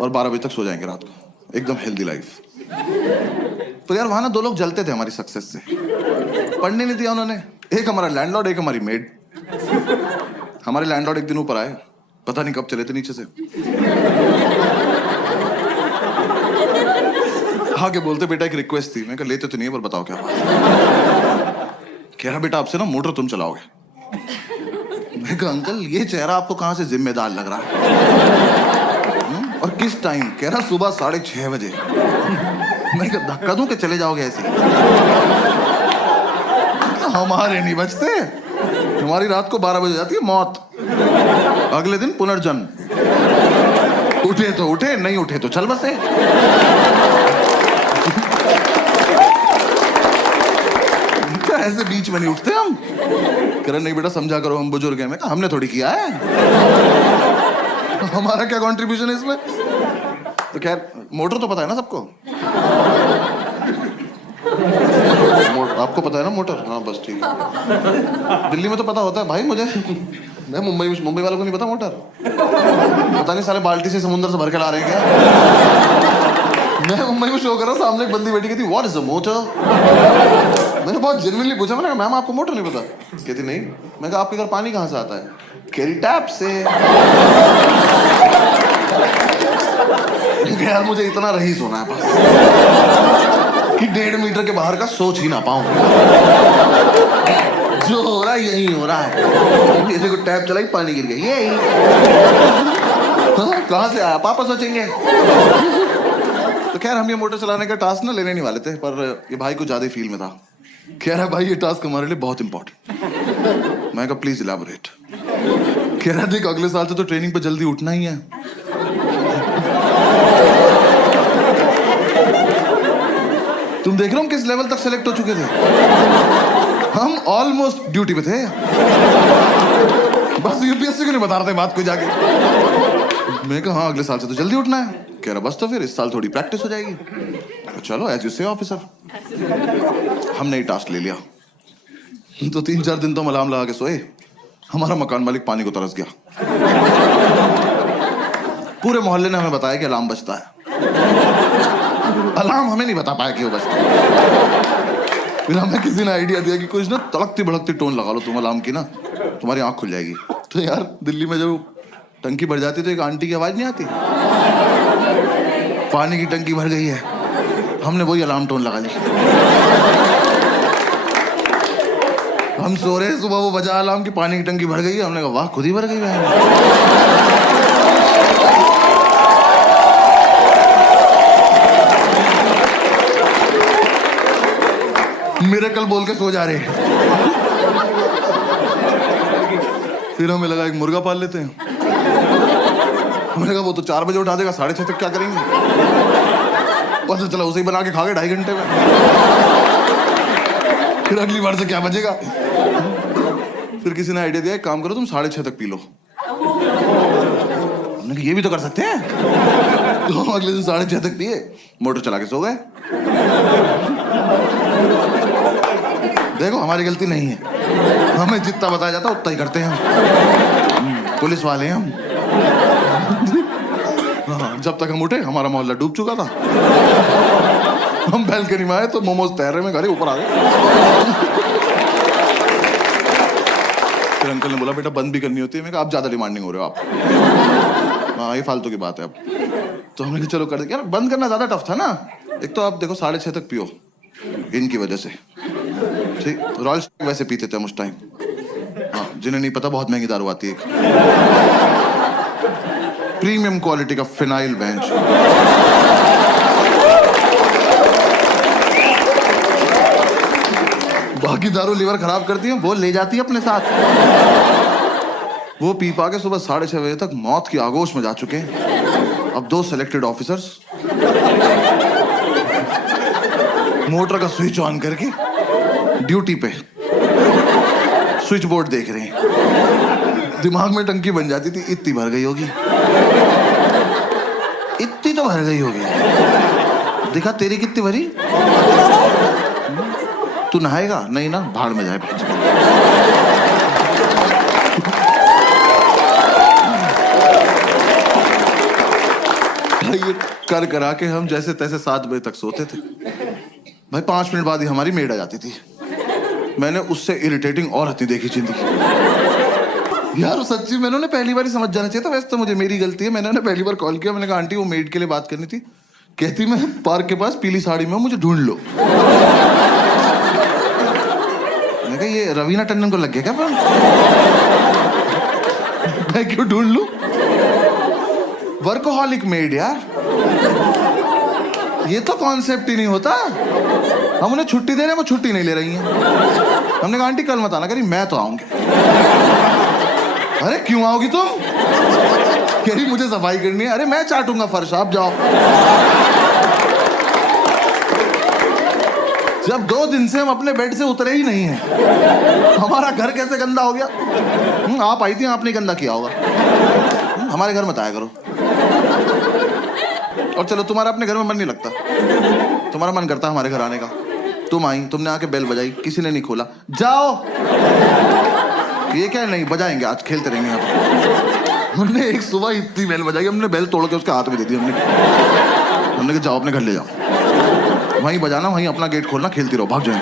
और 12 बजे तक सो जाएंगे रात को, एकदम हेल्दी लाइफ। तो यार वहां ना दो लोग जलते थे हमारी सक्सेस से, पढ़ने नहीं दिया उन्होंने। एक हमारा लैंडलॉर्ड, एक हमारी मेड। हमारे लैंडलॉर्ड एक दिन ऊपर आए, पता नहीं कब चले थे नीचे से, हाँ के बोलते बेटा एक रिक्वेस्ट थी। मैं कहा लेते तो नहीं है पर बताओ क्या बात। कह रहा बेटा आपसे ना मोटर तुम चलाओगे। मैं कहा अंकल ये चेहरा आपको कहां से जिम्मेदार लग रहा है? और किस टाइम? कह रहा सुबह 6:30 बजे। मैं कहा धक्का दूं कि चले जाओगे ऐसे? हमारे नहीं बचते, हमारी रात को 12 बजे जाती है मौत, अगले दिन पुनर्जन्म। उठे तो उठे, नहीं उठे तो चल बसे। ऐसे बीच में नहीं उठते हम। करण नहीं बेटा समझा करो, हम बुजुर्ग हैं। मैं कहा हमने थोड़ी किया है, हमारा क्या कंट्रीब्यूशन है इसमें? तो खैर मोटर तो पता है ना सबको, आपको पता है ना मोटर? हाँ बस ठीक है। दिल्ली में तो पता होता है भाई मुझे, मैं मुंबई वालों को नहीं पता मोटर। पता नहीं साले बाल्टी से समुद्र से भर के ला रहे हैं क्या। मैं मुंबई में शो कर रहा, सामने एक बंदी बैठी, कहती व्हाट इज अ मोटर। मैंने बहुत जेन्युइनली पूछा, मैंने कहा मैम आपको मोटर नहीं पता? कहती नहीं। मैं कहा आपके घर पानी कहाँ से आता है? कह रही टैप से। यार मुझे इतना रईस होना है बस कि 1.5 मीटर के बाहर का सोच ही ना पाऊं। जो हो रहा है यही हो रहा है। ये देखो टैप चलाई पानी गिर गया, यही। कहाँ से आया पापा सोचेंगे। तो खैर हम ये मोटर चलाने का टास्क ना लेने नहीं वाले थे, पर ये भाई को ज्यादा फील में था। कह रहा भाई ये टास्क हमारे लिए बहुत इंपॉर्टेंट। मैं कहा प्लीज इलैबोरेट। कह रहा देख अगले साल से तो ट्रेनिंग पे जल्दी उठना ही है। तुम देख रहे हो किस लेवल तक सेलेक्ट हो चुके थे? हम ऑलमोस्ट ड्यूटी पे थे, बस यूपीएससी को नहीं बता रहे थे बात को जाके। मैं कहा हाँ अगले साल से तो जल्दी उठना है। कह रहा बस तो फिर इस साल थोड़ी प्रैक्टिस हो जाएगी। तो चलो एज यू से ऑफिसर। हमने ये टास्क ले लिया। तो 3-4 दिन तो हम अलार्म लगा के सोए। हमारा मकान मालिक पानी को तरस गया। पूरे मोहल्ले ने हमें बताया कि अलार्म बजता है। अलार्म हमें नहीं बता पाया कि वो बजता है। फिर हमें किसी ने आइडिया दिया कि कुछ ना तड़कती भड़कती टोन लगा लो तुम अलार्म की ना, तुम्हारी आंख खुल जाएगी। तो यार दिल्ली में जब टंकी भर जाती तो एक आंटी की आवाज नहीं आती, पानी की टंकी भर गई है। हमने वही अलार्म टोन लगा ली। हम सो रहे, सुबह वो बजा अलार्म की पानी की टंकी भर गई है। हमने कहा वाह खुद ही भर गई है। मिरेकल बोल के सो जा रहे। फिर हमें लगा एक मुर्गा पाल लेते हैं। हमने कहा वो तो 4 बजे उठा देगा, 6:30 तक क्या करेंगे? पता चला उसे ही बना के खा गए 2.5 घंटे में। फिर अगली बार से क्या बचेगा? फिर किसी ने आइडिया दिया एक काम करो तुम 6:30 तक पी लो। हमने कहा ये भी तो कर सकते हैं। तो हम अगले दिन 6:30 तक पिए, मोटर चला के सो गए। देखो हमारी गलती नहीं है, हमें जितना बताया जाता उतना ही करते हैं हम। पुलिस वाले हैं हम। जब तक हम उठे हमारा मोहल्ला डूब चुका था। हम बैल्कनी में आए तो मोमोज तैर रहे, में घरे ऊपर आ गए। फिर अंकल ने बोला बेटा बंद भी करनी होती है। मैं कहा आप ज्यादा डिमांडिंग हो रहे हो आप। हाँ ये फालतू की बात है अब। तो हमने कहा चलो कर दे। यार बंद करना ज्यादा टफ था ना। एक तो आप देखो 6:30 तक पियो इनकी वजह से। ठीक रॉयल स्टैग वैसे पीते थे हम उस टाइम। हाँ जिन्हें नहीं पता बहुत महंगी दारू आती है, प्रीमियम क्वालिटी का फिनाइल बेंच। बाकी दारू लीवर खराब करती है, वो ले जाती है अपने साथ। वो पी पा के सुबह 6:30 बजे तक मौत की आगोश में जा चुके हैं। अब 2 सिलेक्टेड ऑफिसर्स मोटर का स्विच ऑन करके ड्यूटी पे स्विच बोर्ड देख रहे हैं। दिमाग में टंकी बन जाती थी इतनी भर गई होगी, इतनी तो भर गई होगी। देखा तेरी कितनी भरी? तू नहाएगा? नहीं ना, भाड़ में जाए। भाई ये कर करा के हम जैसे तैसे 7 बजे तक सोते थे भाई। 5 मिनट बाद ही हमारी मेड आ जाती थी। मैंने उससे इरिटेटिंग और हती देखी जिंदगी यार। सच्ची मैंने उन्हें पहली बार ही समझ जाना चाहिए था। वैसे तो मुझे मेरी गलती है, मैंने उन्हें पहली बार कॉल किया। मैंने कहा आंटी वो मेड के लिए बात करनी थी। कहती मैं पार्क के पास पीली साड़ी में हूं, मुझे ढूंढ लो। मैंने कहा ये रवीना टंडन को लग गया क्या फिर? मैं क्यों ढूंढ लूं? वर्कोहॉलिक मेड यार, ये तो कॉन्सेप्ट ही नहीं होता। हम उन्हें छुट्टी दे रहे हैं, वो छुट्टी नहीं ले रही हैं। हमने कहा आंटी कल मत आना। कह रही मैं तो आऊंगी। अरे क्यों आओगी तुम? कह रही मुझे सफाई करनी है। अरे मैं चाटूंगा फर्श, आप जाओ। जब 2 दिन से हम अपने बेड से उतरे ही नहीं हैं, हमारा घर कैसे गंदा हो गया? आप आई थी, आपने गंदा किया होगा। हमारे घर मत आया करो। और चलो तुम्हारा अपने घर में मन नहीं लगता, तुम्हारा मन करता है हमारे घर आने का। तुम आई, तुमने आके बेल बजाई, किसी ने नहीं खोला। जाओ। ये क्या नहीं बजाएंगे, आज खेलते रहेंगे यहाँ पर। हमने एक सुबह इतनी बेल बजाई, हमने बेल तोड़ के उसके हाथ में दे दी। हमने कहा जाओ अपने घर ले जाओ, वहीं बजाना, वहीं अपना गेट खोलना, खेलती रहो, भाग जाए।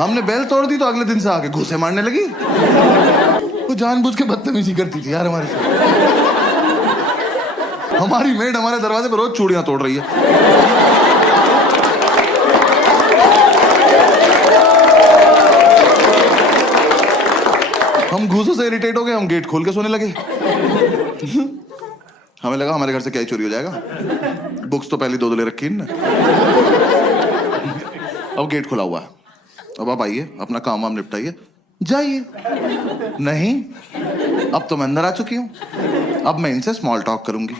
हमने बेल तोड़ दी तो अगले दिन से आके घूसे मारने लगी। वो जानबूझ के बदतमीजी करती थी यार हमारे साथ। हमारी मेड हमारे दरवाजे पर रोज चूड़ियां तोड़ रही है। हम घूसों से इरिटेट हो गए, हम गेट खोल के सोने लगे। हमें लगा हमारे घर से क्या ही चोरी हो जाएगा। बुक्स तो पहले 2 ले रखी है ना। अब गेट खुला हुआ है, अब आप आइए, अपना काम वाम निपटाइए, जाइए। नहीं, अब तो मैं अंदर आ चुकी हूं, अब मैं इनसे स्मॉल टॉक करूंगी।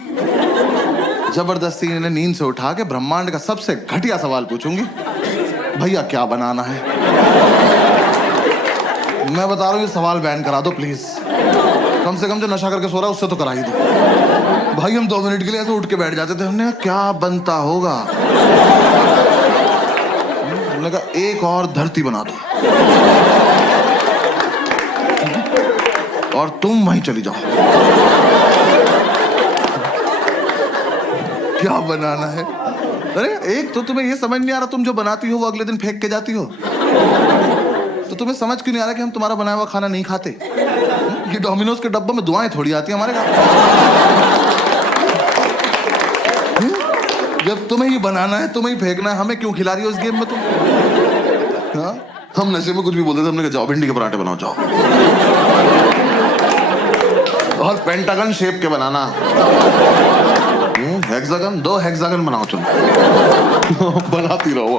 जबरदस्ती इन्हें नींद से उठा के ब्रह्मांड का सबसे घटिया सवाल पूछूंगी, भैया क्या बनाना है? मैं बता रहा हूं, ये सवाल बैन करा दो प्लीज। कम से कम जो नशा करके सो रहा है उससे तो करा ही दो। भाई हम 2 मिनट के लिए ऐसे उठ के बैठ जाते थे। हमने कहा क्या बनता होगा? हमने कहा एक और धरती बना दो और तुम वहीं चली जाओ। क्या बनाना है? अरे एक तो तुम्हें ये समझ नहीं आ रहा, तुम जो बनाती हो वो अगले दिन फेंक के जाती हो। तो तुम्हें समझ क्यों नहीं आ रहा कि हम तुम्हारा बनाया हुआ खाना नहीं खाते? ये डोमिनोज के डब्बों में दुआएं थोड़ी आती है हमारे घर। जब तुम्हें ही बनाना है, तुम्हें ही फेंकना है, हमें क्यों खिला रही हो इस गेम में तुम? हाँ? हम नशे में कुछ भी बोलते थे। हमने कहा जाओ भिंडी के पराठे बनाओ, जाओ। और पेंटागन शेप के बनाना, हेक्सागन, 2 हेक्सागन बनाओ तुम। बनाती रहो।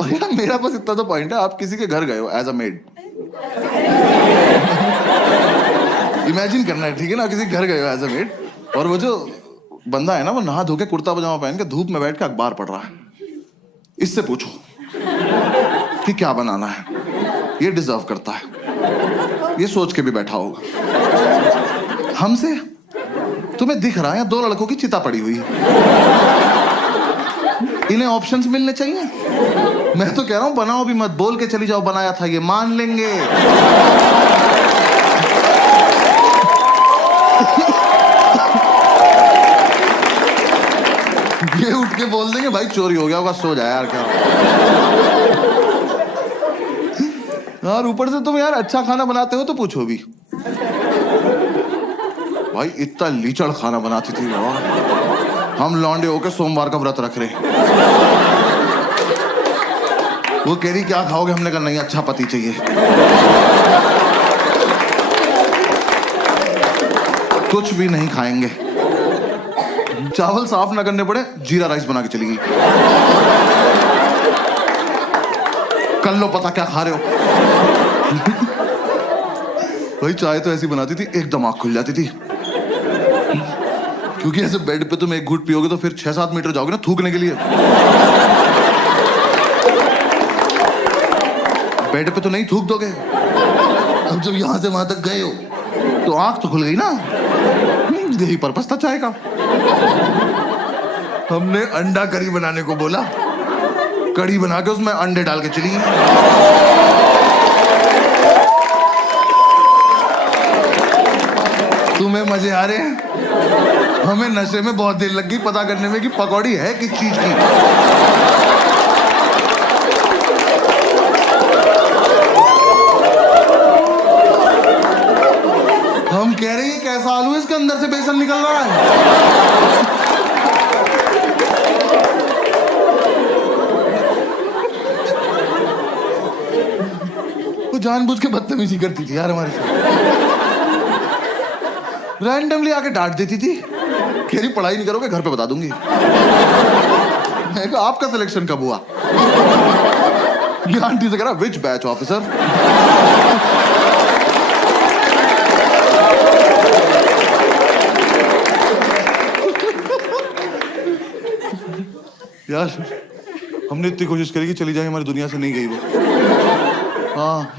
और यार मेरा बस इतना तो पॉइंट है, आप किसी के घर गए हो एज अ मेड, इमेजिन करना है, ठीक है ना? किसी के घर गए हो एज अ मेड, और वो जो बंदा है ना, वो नहा धो के कुर्ता पजामा पहन के धूप में बैठ के अखबार पढ़ रहा है। इससे पूछो कि क्या बनाना है, ये डिजर्व करता है, ये सोच के भी बैठा होगा। हमसे तुम्हें दिख रहा है 2 लड़कों की चिता पड़ी हुई है, इन्हें ऑप्शंस मिलने चाहिए। मैं तो कह रहा हूं बनाओ भी मत, बोल के चली जाओ बनाया था, ये मान लेंगे। ये उठ के बोल देंगे भाई चोरी हो गया होगा, सो जाए यार। क्या यार ऊपर से तुम यार अच्छा खाना बनाते हो तो पूछो भी। भाई इतना लीचड़ खाना बनाती थी यार। हम लौंडे होके सोमवार का व्रत रख रहे। वो कह रही क्या खाओगे? हमने कहा नहीं, अच्छा पति चाहिए। कुछ भी नहीं खाएंगे। चावल साफ ना करने पड़े, जीरा राइस बना के चली गई। कर लो पता क्या खा रहे हो। भाई चाय तो ऐसी बनाती थी एकदम आंख खुल जाती थी, क्योंकि ऐसे बेड पे तुम एक घूंट पियोगे तो फिर 6-7 मीटर जाओगे ना थूकने के लिए। बेड पे तो नहीं थूक दोगे। अब जब यहां से वहां तक गए हो तो आंख तो खुल गई ना। यही पर्पस था चाय का। हमने अंडा करी बनाने को बोला, कड़ी बना के उसमें अंडे डाल के चली। तुम्हें मजे आ रहे हैं, हमें नशे में बहुत देर लग गई पता करने में कि पकौड़ी है किस चीज की। हम कह रहे हैं कैसा आलू है, इसके अंदर से बेसन निकल रहा है। वो जानबूझ के बदतमीजी करती थी यार हमारे साथ, रैंडमली आके डांट देती थी, कह रही पढ़ाई नहीं करोगे घर पे बता दूंगी। मैं कहा आपका सिलेक्शन कब हुआ? ये आंटी से कह रहा विच बैच ऑफिसर। यार हमने इतनी कोशिश करी कि चली जाए, हमारी दुनिया से नहीं गई वो। हाँ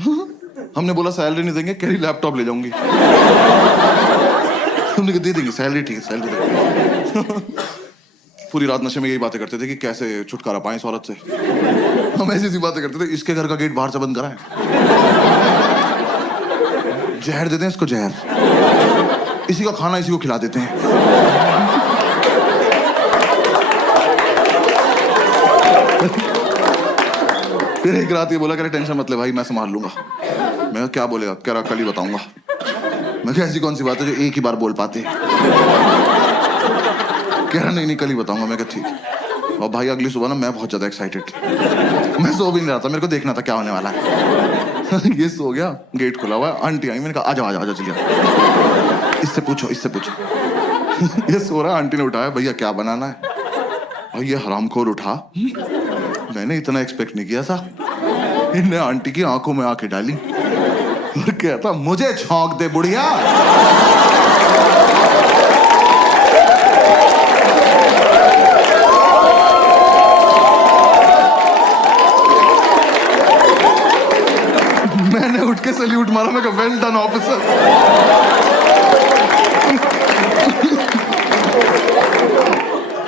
हमने बोला सैलरी नहीं देंगे, कह रही लैपटॉप ले जाऊंगी। हमने कहा दे देंगे सैलरी, ठीक है सैलरी दे। पूरी रात नशे में यही बातें करते थे कि कैसे छुटकारा पाएं इस औरत से। हम ऐसी बातें करते थे, इसके घर का गेट बाहर से बंद कराएं, जहर देते हैं इसको जहर, इसी का खाना इसी को खिला देते हैं। फिर एक रात ये बोला कह रहे टेंशन मत ले भाई मैं संभाल लूंगा। मैं क्या बोलेगा? कह रहा कल ही बताऊंगा। मैं क्या ऐसी कौन सी बात है जो एक ही बार बोल पाते? कह रहा नहीं कल ही बताऊंगा। मैं कहा ठीक। और भाई अगली सुबह ना मैं बहुत ज्यादा एक्साइटेड, मैं सो भी नहीं रहा था, मेरे को देखना था क्या होने वाला है। ये सो गया, गेट खुला हुआ है, आंटी आई, मैंने कहा आजा आजा आजा चलिए, इससे पूछो इससे पूछो। ये सो रहा, आंटी ने उठाया, भैया क्या बनाना है? और ये हरामखोर उठा, मैंने इतना एक्सपेक्ट नहीं किया था। इनने आंटी की आंखों में आंखें डाली और कहता मुझे छौंक दे बुढ़िया। मैंने उठ के सैल्यूट मारा, मैं कहा वेल डन ऑफिसर।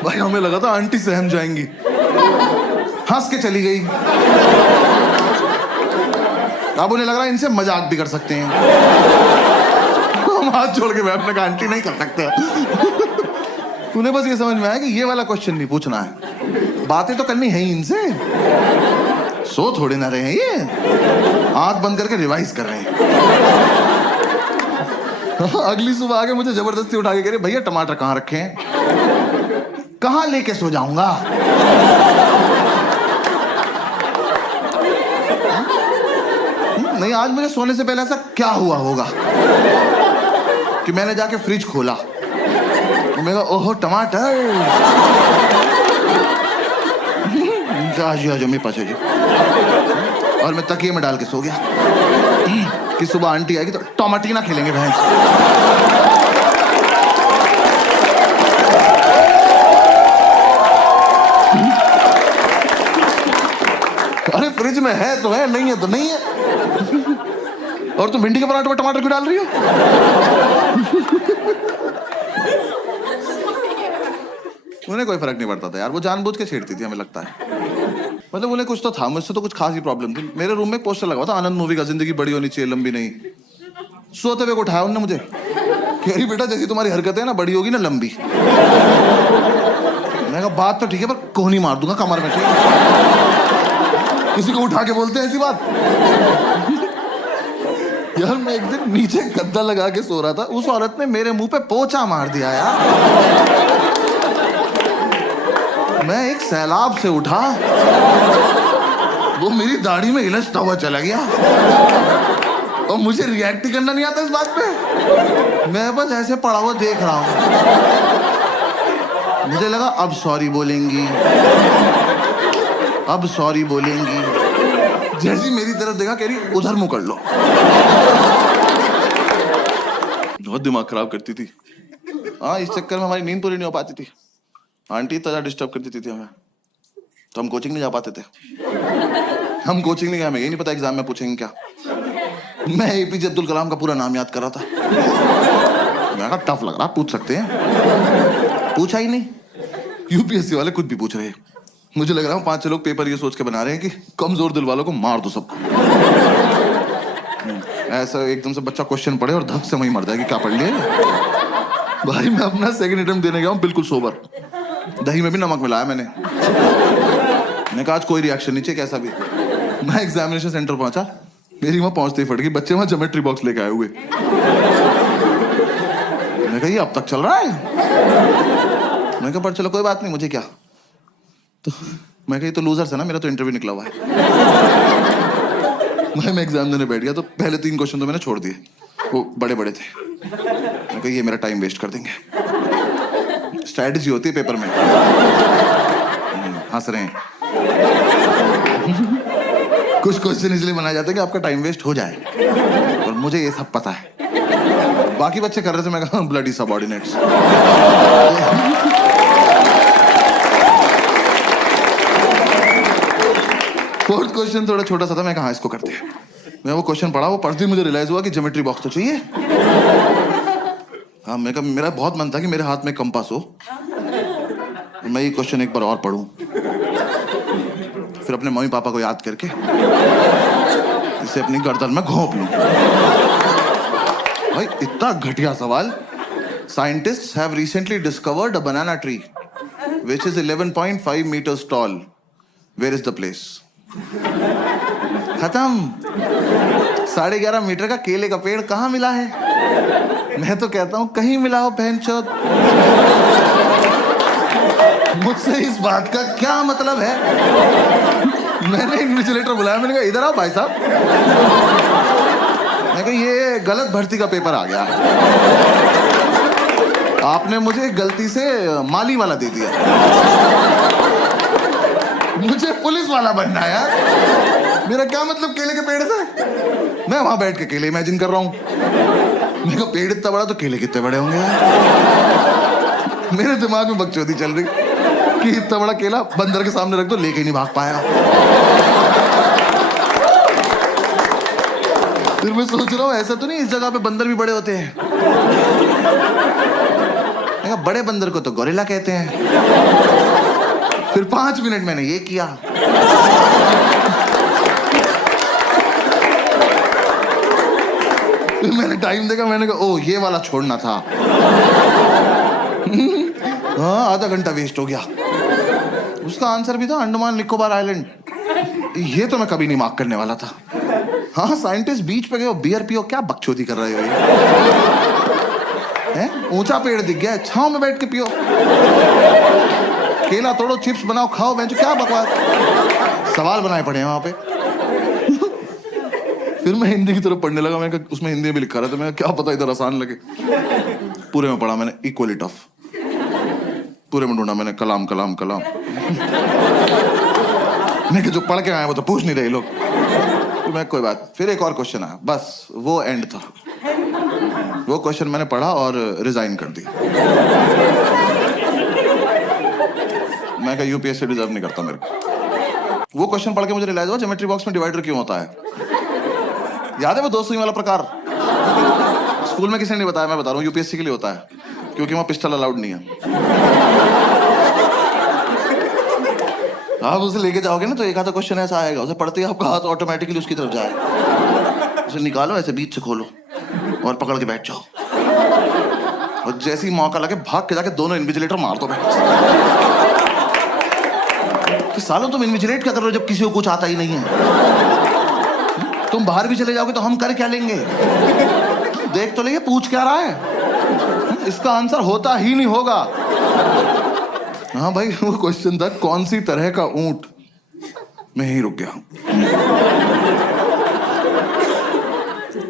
भाई हमें लगा था आंटी सहम जाएंगी, हंस के चली गई। अब उन्हें लग रहा है इनसे मजाक भी कर सकते हैं। हम हाथ जोड़ के बैठने का आंटी नहीं कर सकते। उन्हें बस ये समझ में आया कि ये वाला क्वेश्चन नहीं पूछना है, बातें तो करनी है ही इनसे। सो थोड़े ना रहे हैं ये, आंख बंद करके रिवाइज कर रहे हैं। अगली सुबह आके मुझे जबरदस्ती उठा के कह रहे भैया टमाटर कहाँ रखे हैं? कहाँ लेके सो जाऊंगा? नहीं आज मुझे सोने से पहले ऐसा क्या हुआ होगा कि मैंने जाके फ्रिज खोला, मैं कहा ओहो टमाटर, मेरे पास जी, और मैं तकिए में डाल के सो गया कि सुबह आंटी आएगी तो टमाटीना खेलेंगे भैंस। अरे फ्रिज में है तो है, नहीं है तो नहीं है। और तुम भिंडी के पराठे में टमाटर क्यों डाल रही हो? उन्हें कोई फर्क नहीं पड़ता था यार, वो जानबूझ के छेड़ती थी हमें लगता है। मतलब उन्हें कुछ तो था, मुझसे तो कुछ खास ही प्रॉब्लम थी। मेरे रूम में एक पोस्टर लगा हुआ था आनंद मूवी का, जिंदगी बड़ी होनी चाहिए लंबी नहीं। सोते हुए को उठाया उन्होंने मुझे, कह रही बेटा जैसी तुम्हारी हरकत है ना बड़ी होगी ना लंबी। मैंने कहा बात तो ठीक है पर कोहनी मार दूंगा कमर में। किसी को उठा के बोलते हैं ऐसी बात? यार मैं एक दिन नीचे गद्दा लगा के सो रहा था, उस औरत ने मेरे मुंह पे पोंछा मार दिया यार। मैं एक सैलाब से उठा, वो मेरी दाढ़ी में इलझता हुआ चला गया और मुझे रिएक्ट करना नहीं आता इस बात पे। मैं बस ऐसे पड़ा हुआ देख रहा हूं। मुझे लगा अब सॉरी बोलेंगी, अब सॉरी बोलेंगी। जैसी मेरी तरफ देखा कह रही उधर मुंह कर लो। बहुत दिमाग खराब करती थी। हाँ इस चक्कर में हमारी नींद पूरी नहीं हो पाती थी। आंटी इतना डिस्टर्ब कर देती थी हमें, तो हम कोचिंग नहीं जा पाते थे। हम कोचिंग नहीं गए, हमें यही नहीं पता एग्जाम में पूछेंगे क्या। मैं एपीजे अब्दुल कलाम का पूरा नाम याद कर रहा था। मैं कहा टफ लग रहा, पूछ सकते हैं। पूछा ही नहीं। यूपीएससी वाले खुद भी पूछ रहे हैं। मुझे लग रहा है 5-6 लोग पेपर ये सोच के बना रहे हैं कि कमजोर दिल वालों को मार दो सबको। ऐसा एकदम से बच्चा क्वेश्चन पढ़े और धक से वहीं मर जाएगी, क्या पढ़ लिया भाई। मैं अपना सेकंड अटेम्प्ट देने गया हूँ बिल्कुल सोबर, दही में भी नमक मिलाया मैंने कहा आज कोई रिएक्शन नहीं चाहिए कैसा भी। मैं एग्जामिनेशन सेंटर पहुंचा, मेरी वहां पहुंचते ही फट गई, बच्चे वहां ज्योमेट्री बॉक्स लेके आए हुए। मैं कहा ये अब तक चल रहा है। मैं कहा पर चलो कोई बात नहीं, मुझे क्या। तो मैं कहा ये तो लूजर्स है ना, मेरा तो इंटरव्यू निकला हुआ है। मैं एग्जाम देने बैठ गया तो पहले 3 क्वेश्चन तो मैंने छोड़ दिए, वो बड़े बड़े थे। मैं कहा ये मेरा टाइम वेस्ट कर देंगे। स्ट्रैटेजी होती है पेपर में। हंस रहे हैं। कुछ क्वेश्चन इसलिए बनाए जाते हैं कि आपका टाइम वेस्ट हो जाए, और मुझे ये सब पता है। बाकी बच्चे कर रहे थे, मैं कहा ब्लडी सबऑर्डिनेट्स। फोर्थ क्वेश्चन थोड़ा छोटा सा था, मैं कहा इसको करते हैं। मैं वो क्वेश्चन पढ़ा, वो पढ़ते ही मुझे रियलाइज हुआ कि ज्योमेट्री बॉक्स तो चाहिए। हाँ, मैं कहा मेरा बहुत मन था कि मेरे हाथ में कंपास हो, मैं ये क्वेश्चन एक बार और पढ़ूं, फिर अपने मम्मी पापा को याद करके इसे अपनी गर्दन में घोंप लूं। भाई इतना घटिया सवाल। Scientists have recently discovered a banana tree which is 11.5 meters tall. Where is the place? खत्म। 11.5 मीटर का केले का पेड़ कहाँ मिला है? मैं तो कहता हूं कहीं मिला हो बहनचोद। मुझसे इस बात का क्या मतलब है? मैंने इन्विजिलेटर बुलाया, मैंने कहा इधर आओ भाई साहब। मैं कहा ये गलत भर्ती का पेपर आ गया, आपने मुझे गलती से माली वाला दे दिया, मुझे पुलिस वाला बनना है यार। मेरा क्या मतलब केले के पेड़ से? मैं वहां बैठ के केले इमेजिन कर रहा हूं। मेरे को पेड़ इतना बड़ा तो केले कितने बड़े होंगे यार। मेरे दिमाग में बकचोदी चल रही कि इतना बड़ा केला बंदर के सामने रख दो, लेके ही नहीं भाग पाया। फिर मैं सोच रहा हूँ ऐसा तो नहीं इस जगह पे बंदर भी बड़े होते हैं? बड़े बंदर को तो गोरिल्ला कहते हैं। फिर 5 मिनट मैंने ये किया। फिर मैंने टाइम देखा, मैंने कहा ओ ये वाला छोड़ना था। हाँ, आधा घंटा वेस्ट हो गया। उसका आंसर भी था अंडमान निकोबार आइलैंड। ये तो मैं कभी नहीं मार्क करने वाला था। हाँ, साइंटिस्ट बीच पे गए हो, बियर पियो, क्या बकचोदी कर रहे हो ये? ऊंचा पेड़ दिख गया, छांव में बैठ के पियो। केला तोड़ो, चिप्स बनाओ, खाओ, बेंचो, क्या बकवास। सवाल बनाए पड़े हैं वहां पे। फिर मैं हिंदी की तरफ पढ़ने लगा, मैं उसमें हिंदी में भी लिखा रहा था, मैं क्या पता इधर आसान लगे। पूरे में पढ़ा मैंने इक्वली टफ, पूरे में ढूंढा मैंने कलाम कलाम कलाम। मैं जो पढ़ के आया वो तो पूछ नहीं रहे लोग। तो मैं कोई बात, फिर एक और क्वेश्चन आया, बस वो एंड था। वो क्वेश्चन मैंने पढ़ा और रिजाइन कर दिया। मैं कहा यूपीएससी डिजर्व नहीं करता मेरे को। वो क्वेश्चन पढ़ के मुझे रियलाइज हुआ ज्योमेट्री बॉक्स में डिवाइडर क्यों होता है। याद है वो 2 सुई वाला प्रकार? स्कूल में किसी ने नहीं बताया, मैं बता रहा हूँ, यूपीएससी के लिए होता है, क्योंकि वहां पिस्टल अलाउड नहीं है। आप उसे लेके जाओगे ना तो एक आधा क्वेश्चन ऐसा आएगा, उसे पढ़ते ही आपका हाथ ऑटोमेटिकली उसकी तरफ जाएगा। उसे निकालो, ऐसे बीच से खोलो और पकड़ के बैठ जाओ, और जैसे ही मौका लगे भाग के जाके दोनों इन्विजिलेटर मार दो। कि सालों तुम इन्विजिलेट क्या कर रहे हो जब किसी को कुछ आता ही नहीं है? तुम बाहर भी चले जाओगे तो हम कर क्या लेंगे? देख तो लेंगे पूछ क्या रहा है, इसका आंसर होता ही नहीं होगा। हाँ भाई, वो क्वेश्चन था कौन सी तरह का ऊंट। मैं यहीं रुक गया।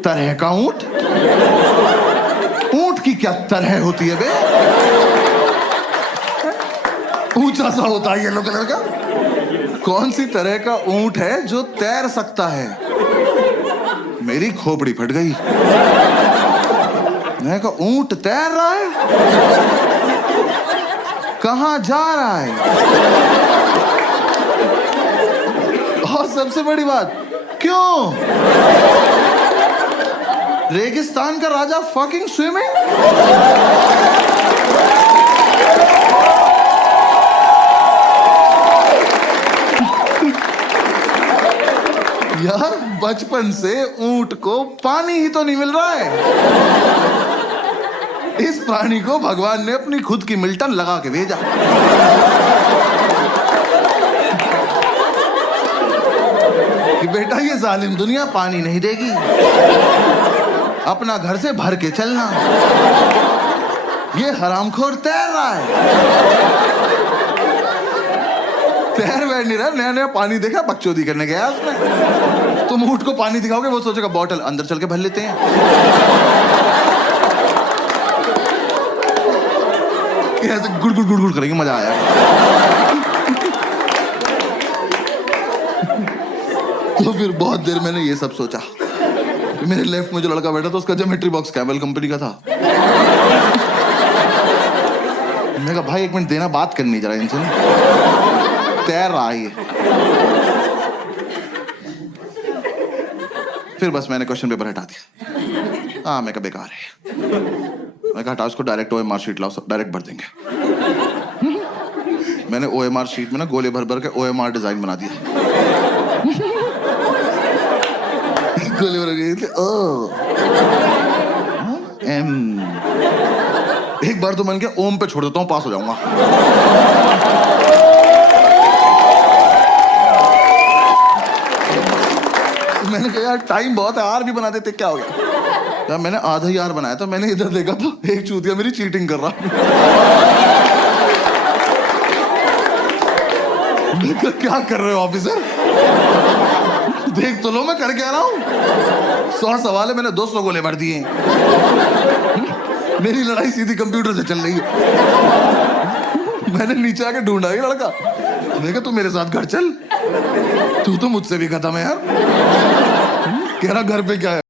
तरह का ऊंट? ऊंट की क्या तरह होती है बे? ऊंचा सा होता है येलो कलर का। कौन सी तरह का ऊंट है जो तैर सकता है? मेरी खोपड़ी फट गई। मैं कहा ऊंट तैर रहा है, कहां जा रहा है? और सबसे बड़ी बात, क्यों? रेगिस्तान का राजा फकिंग स्विमिंग। यार बचपन से ऊंट को पानी ही तो नहीं मिल रहा है। इस प्राणी को भगवान ने अपनी खुद की मिल्टन लगा के भेजा। कि बेटा ये जालिम दुनिया पानी नहीं देगी, अपना घर से भर के चलना। ये हरामखोर तैर रहा है, तैर बैठ नहीं रहा, नया नया पानी देखा बकचोदी करने गया उसने। तुम ऊंट को पानी दिखाओगे, वो सोचेगा बॉटल अंदर चल के भर लेते हैं। ऐसे गुड़ गुड़ गुड़ गुड़ करेंगे, मजा आया। तो फिर बहुत देर मैंने ये सब सोचा। मेरे लेफ्ट में जो लड़का बैठा था उसका ज्योमेट्री बॉक्स कैमल कंपनी का था। मैंने कहा भाई एक मिनट देना, बात करनी जरा इनसे, तैर रहा है ये। फिर बस मैंने क्वेश्चन पेपर हटा दिया। हाँ मैं कहा बेकार है। मैं कहा हटा उसको, डायरेक्ट OMR शीट लाओ, सब डायरेक्ट भर देंगे। मैंने OMR शीट में ना गोले भर भर के OMR डिजाइन बना दिया। गोले भर के ओ M। एक बार तो मन किया ओम पे छोड़ देता हूँ, पास हो जाऊंगा। मैंने कहा यार टाइम बहुत है, आर भी बना देते, क्या हो गया। यार मैंने आधा ही आर बनाया था। मैंने इधर देखा तो एक चूतिया मेरी चीटिंग कर रहा। क्या कर रहे हो ऑफिसर, देख तो लो मैं कर क्या रहा हूँ। 100 सवाल है, मैंने 200 गोले भर दिए। मेरी लड़ाई सीधी कंप्यूटर से चल रही है। मैंने नीचे आके ढूंढा ये लड़का, मैंने कहा तू मेरे साथ घर चल, तू तो मुझसे भी खत्म है यार। कह रहा घर पे क्या है।